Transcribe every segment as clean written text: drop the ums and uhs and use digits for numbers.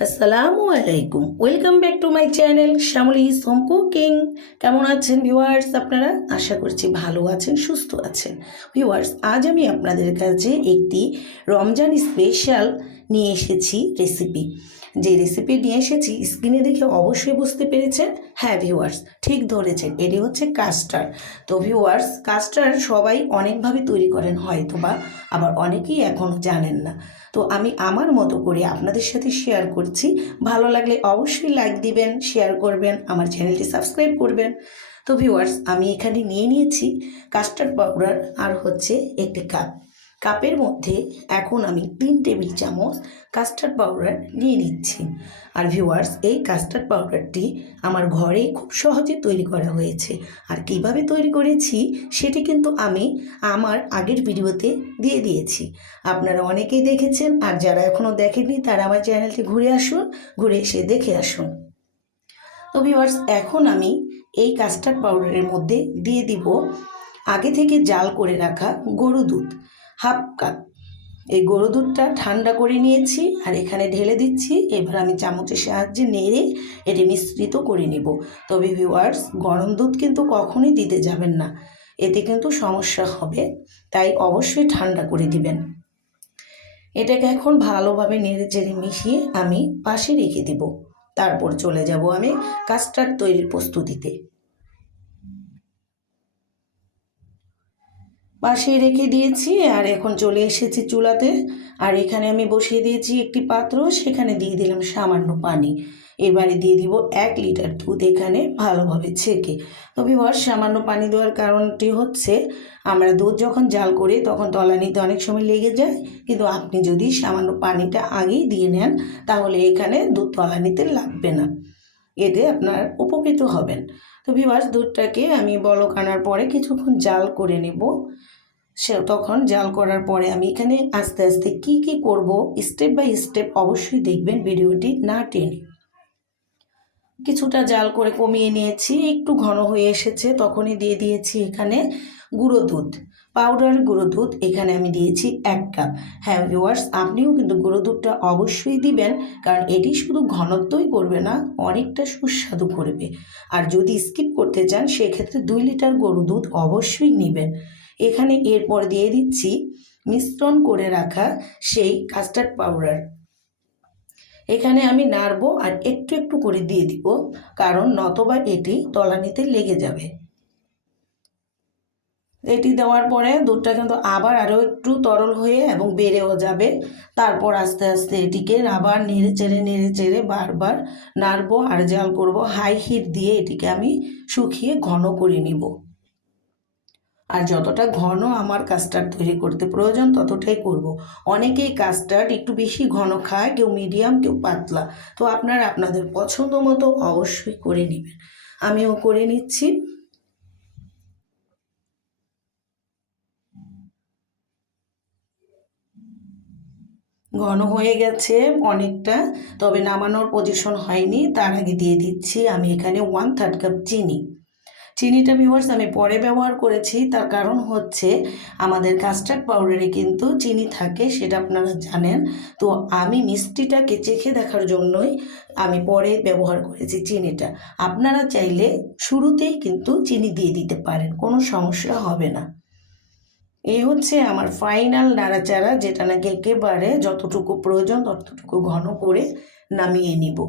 আসসালামু আলাইকুম, welcome back to my channel Shyamoli's home cooking. কেমন আছেন ভিউয়ার্স? আপনারা আশা করছি ভালো আছেন, সুস্থ আছেন। ভিউয়ার্স, আজ আমি আপনাদের কাছে একটি রমজান স্পেশাল নিয়ে এসেছি রেসিপি। যে রেসিপি নিয়ে এসেছি স্ক্রিনে দেখে অবশ্যই বুঝতে পেরেছেন। হ্যাঁ ভিউয়ার্স, ঠিক ধরেছেন, এটি হচ্ছে কাস্টার্ড। তো ভিউয়ার্স, কাস্টার্ড সবাই অনেকভাবে তৈরি করেন হয়তো বা, আবার অনেকেই এখনও জানেন না। তো আমি আমার মতো করে আপনাদের সাথে শেয়ার করছি। ভালো লাগলে অবশ্যই লাইক দিবেন, শেয়ার করবেন, আমার চ্যানেলটি সাবস্ক্রাইব করবেন। তো ভিউয়ার্স, আমি এখানে নিয়ে নিয়েছি কাস্টার্ড পাউডার আর হচ্ছে একটি কাপের মধ্যে এখন আমি 3 টেবিল চামচ কাস্টার্ড পাউডার নিয়ে নিচ্ছি। আর ভিউয়ার্স, এই কাস্টার্ড পাউডারটি আমার ঘরে খুব সহজে তৈরি করা হয়েছে। আর কিভাবে তৈরি করেছি সেটি কিন্তু আমি আমার আগের ভিডিওতে দিয়ে দিয়েছি। আপনারা অনেকেই দেখেছেন, আর যারা এখনও দেখেননি তারা আমার চ্যানেলটি ঘুরে আসুন, ঘুরে এসে দেখে আসুন। তো ভিউয়ার্স, এখন আমি এই কাস্টার্ড পাউডারের মধ্যে দিয়ে দিব আগে থেকে জাল করে রাখা গরু দুধ, হাফ কাপ। এই গরু দুধটা ঠান্ডা করে নিয়েছি আর এখানে ঢেলে দিচ্ছি। এবার আমি চামচের সাহায্যে নেড়ে এটি মিশ্রিত করে নেব। তবে ভিউয়ার্স, গরম দুধ কিন্তু কখনই দিতে যাবেন না, এতে কিন্তু সমস্যা হবে, তাই অবশ্যই ঠান্ডা করে দিবেন। এটাকে এখন ভালোভাবে নেড়ে চেড়ে মিশিয়ে আমি পাশে রেখে দিব। তারপর চলে যাব আমি কাস্টার্ড তৈরির প্রস্তুতিতে। পাশে রেখে দিয়েছি আর এখন চলে এসেছি চুলাতে। আর এখানে আমি বসিয়ে দিয়েছি একটি পাত্র, সেখানে দিয়ে দিলাম সামান্য পানি। এবারে দিয়ে দিব 1 লিটার দুধ এখানে ভালোভাবে ছেঁকে। তবে সামান্য পানি দেওয়ার কারণটি হচ্ছে, আমরা দুধ যখন জাল করি তখন তলানিতে অনেক সময় লেগে যায়, কিন্তু আপনি যদি সামান্য পানিটা আগেই দিয়ে নেন তাহলে এখানে দুধ তলানিতে লাগবে না, এতে আপনার উপকৃত হবেন। তো ভিউয়ার্স, দুধটাকে আমি বলক আনার পরে কিছুক্ষণ জাল করে নেব। তখন জাল করার পরে আমি এখানে আস্তে আস্তে কি কি করব, স্টেপ বাই স্টেপ অবশ্যই দেখবেন, ভিডিওটি না টেনে। কিছুটা জাল করে কমিয়ে নিয়েছি, একটু ঘন হয়ে এসেছে, তখনই দিয়ে দিয়েছি এখানে গুঁড়ো দুধ, পাউডার গুঁড়ো দুধ। এখানে আমি দিয়েছি 1 কাপ। হ্যাঁ ভিউয়ার্স, আপনিও কিন্তু গুঁড়ো দুধটা অবশ্যই দিবেন, কারণ এটি শুধু ঘনত্বই করবে না, অনেকটা সুস্বাদু করবে। আর যদি স্কিপ করতে চান সেক্ষেত্রে 2 লিটার গরু দুধ অবশ্যই নেবেন। এখানে এরপর দিয়ে দিচ্ছি মিশ্রণ করে রাখা সেই কাস্টার্ড পাউডার। এখানে আমি নাড়বো আর একটু একটু করে দিয়ে দিব, কারণ নতবা এটি তলানিতে লেগে যাবে। এটি দেওয়ার পরে দুধটা কিন্তু আবার আরও একটু তরল হয়ে এবং বেড়েও যাবে। তারপর আস্তে আস্তে এটিকে আবার নেড়ে চেড়ে বারবার নাড়বো আর জাল করব। হাই হিট দিয়ে এটিকে আমি শুকিয়ে ঘন করে নিব। আর যতটা ঘন আমার কাস্টার্ড তৈরি করতে প্রয়োজন ততটাই করব। অনেকেই কাস্টার্ড একটু বেশি ঘন খায়, কেউ মিডিয়াম, কেউ পাতলা। তো আপনারা আপনাদের পছন্দ মতো অবশ্যই করে নেবেন। আমিও করে নিচ্ছি। ঘন হয়ে গেছে অনেকটা, তবে নামানোর পজিশন হয়নি। তার আগে দিয়ে দিচ্ছি আমি এখানে 1/3 কাপ চিনি। চিনিটা ভিউয়ার্স আমি পরে ব্যবহার করেছি, তার কারণ হচ্ছে আমাদের কাস্টার্ড পাউডারে কিন্তু চিনি থাকে, সেটা আপনারা জানেন। তো আমি মিষ্টিটাকে চেখে দেখার জন্যই আমি পরে ব্যবহার করেছি চিনিটা। আপনারা চাইলে শুরুতেই কিন্তু চিনি দিয়ে দিতে পারেন, কোনো সমস্যা হবে না। এই হচ্ছে আমার ফাইনাল নাড়াচাড়া, যেটা নাকি একেবারে যতটুকু প্রয়োজন ততটুকু ঘন করে নামিয়ে নিব।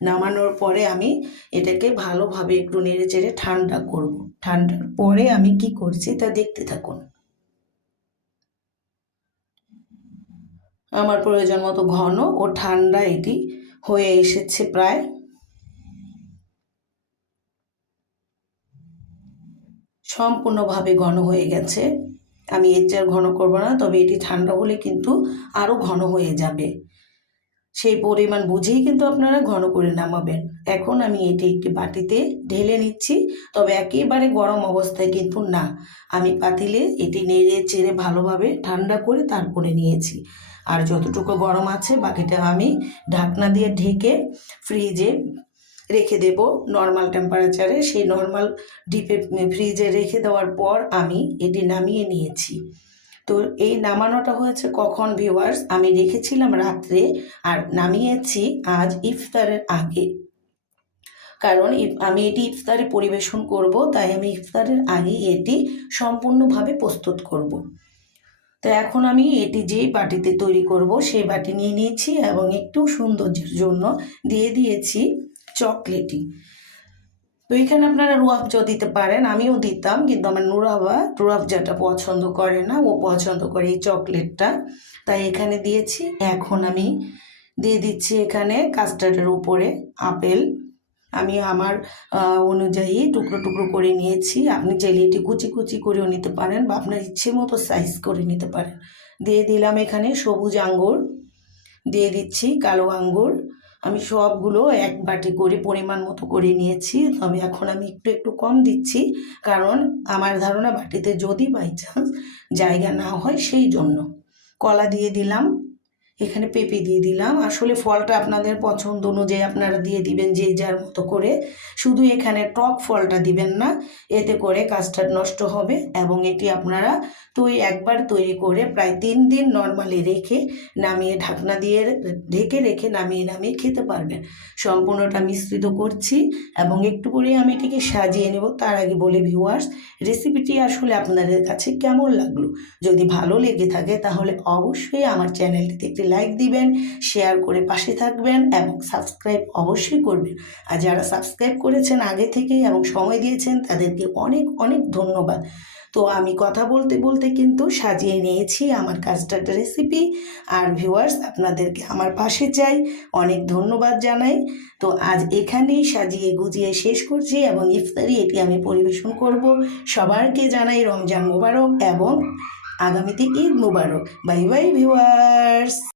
নামানোর পরে আমি এটাকে ভালোভাবে একটু নেড়ে চেড়ে ঠান্ডা করব। ঠান্ডার পরে আমি কি করছি তা দেখতে থাকুন। আমার প্রয়োজন মতো ঘন ও ঠান্ডা এটি হয়ে এসেছে প্রায়। সম্পূর্ণভাবে ঘন হয়ে গেছে। আমি এর চেয়ে ঘন করবো না, তবে এটি ঠান্ডা হলে কিন্তু আরও ঘন হয়ে যাবে। সেই পরিমাণ বুঝেই কিন্তু আপনারা ঘন করে নামাবেন। এখন আমি এটি একটি বাটিতে ঢেলে নিচ্ছি, তবে একেবারে গরম অবস্থায় কিন্তু না। আমি পাতিলে এটি নেড়ে চেড়ে ভালোভাবে ঠান্ডা করে তারপরে নিয়েছি। আর যতটুকু গরম আছে বাকিটা আমি ঢাকনা দিয়ে ঢেকে ফ্রিজে রেখে দেব নর্মাল টেম্পারেচারে। সেই নর্মাল ডিপে ফ্রিজে রেখে দেওয়ার পর আমি এটি নামিয়ে নিয়েছি। তো এই নামানোটা হয়েছে কখন ভিউয়ার্স, আমি রেখেছিলাম রাত্রে আর নামিয়েছি আজ ইফতারের আগে। কারণ আমি এটি ইফতারে পরিবেশন করব, তাই আমি ইফতারের আগেই এটি সম্পূর্ণভাবে প্রস্তুত করব। তো এখন আমি এটি যেই বাটিতে তৈরি করব সেই বাটি নিয়ে নিয়েছি এবং একটু সৌন্দর্যের জন্য দিয়ে দিয়েছি চকলেটি। তো এখানে আপনারা রুয়াবজা দিতে পারেন, আমিও দিতাম, কিন্তু আমার রুয়াবজাটা পছন্দ করে না, ও পছন্দ করে এই চকলেটটা, তাই এখানে দিয়েছি। এখন আমি দিয়ে দিচ্ছি এখানে কাস্টার্ডের উপরে আপেল। আমি আমার অনুযায়ী টুকরো টুকরো করে নিয়েছি, আপনি চাইলে এটি কুচি কুচি করেও নিতে পারেন বা আপনার ইচ্ছে মতো সাইজ করে নিতে পারেন। দিয়ে দিলাম এখানে সবুজ আঙ্গুর, দিয়ে দিচ্ছি কালো আঙ্গুর। আমি সবগুলো এক বাটি করে পরিমাণ মতো করে নিয়েছি, তবে এখন আমি একটু একটু কম দিচ্ছি, কারণ আমার ধারণা বাটিতে যদি বাই চান্স জায়গা না হয় সেই জন্য। কলা দিয়ে দিলাম, এখানে পেঁপে দিয়ে দিলাম। আসলে ফলটা আপনাদের পছন্দ অনুযায়ী আপনারা দিয়ে দিবেন যে যার মতো করে, শুধু এখানে টক ফলটা দিবেন না, এতে করে কাস্টার্ড নষ্ট হবে। এবং এটি আপনারা একবার তৈরি করে প্রায় 3 দিন নর্মালি রেখে নামিয়ে ঢাকনা দিয়ে ঢেকে রেখে নামিয়ে নামিয়ে খেতে পারবেন। সম্পূর্ণটা মিশ্রিত করছি এবং একটু করে আমি এটিকে সাজিয়ে নেব। তার আগে বলি ভিউয়ার্স, রেসিপিটি আসলে আপনাদের কাছে কেমন লাগলো? যদি ভালো লেগে থাকে তাহলে অবশ্যই আমার চ্যানেলটিতে একটি লাইক দিবেন, শেয়ার করে পাশে থাকবেন এবং সাবস্ক্রাইব অবশ্যই করবেন। আর যারা সাবস্ক্রাইব করেছেন আগে থেকেই এবং সময় দিয়েছেন তাদেরকে অনেক অনেক ধন্যবাদ। তো আমি কথা বলতে বলতে কিন্তু সাজিয়ে নিয়েছি আমার কাস্টার্ড রেসিপি। আর ভিউয়ার্স, আপনাদেরকে আমার পাশে চাই, অনেক ধন্যবাদ জানাই। তো আজ এখানেই সাজিয়ে গুজিয়ে শেষ করছি এবং ইফতারি এটি আমি পরিবেশন করব। সবাইকে জানাই রমজান মোবারক এবং আগামীতে ঈদ মোবারক। Bye bye viewers.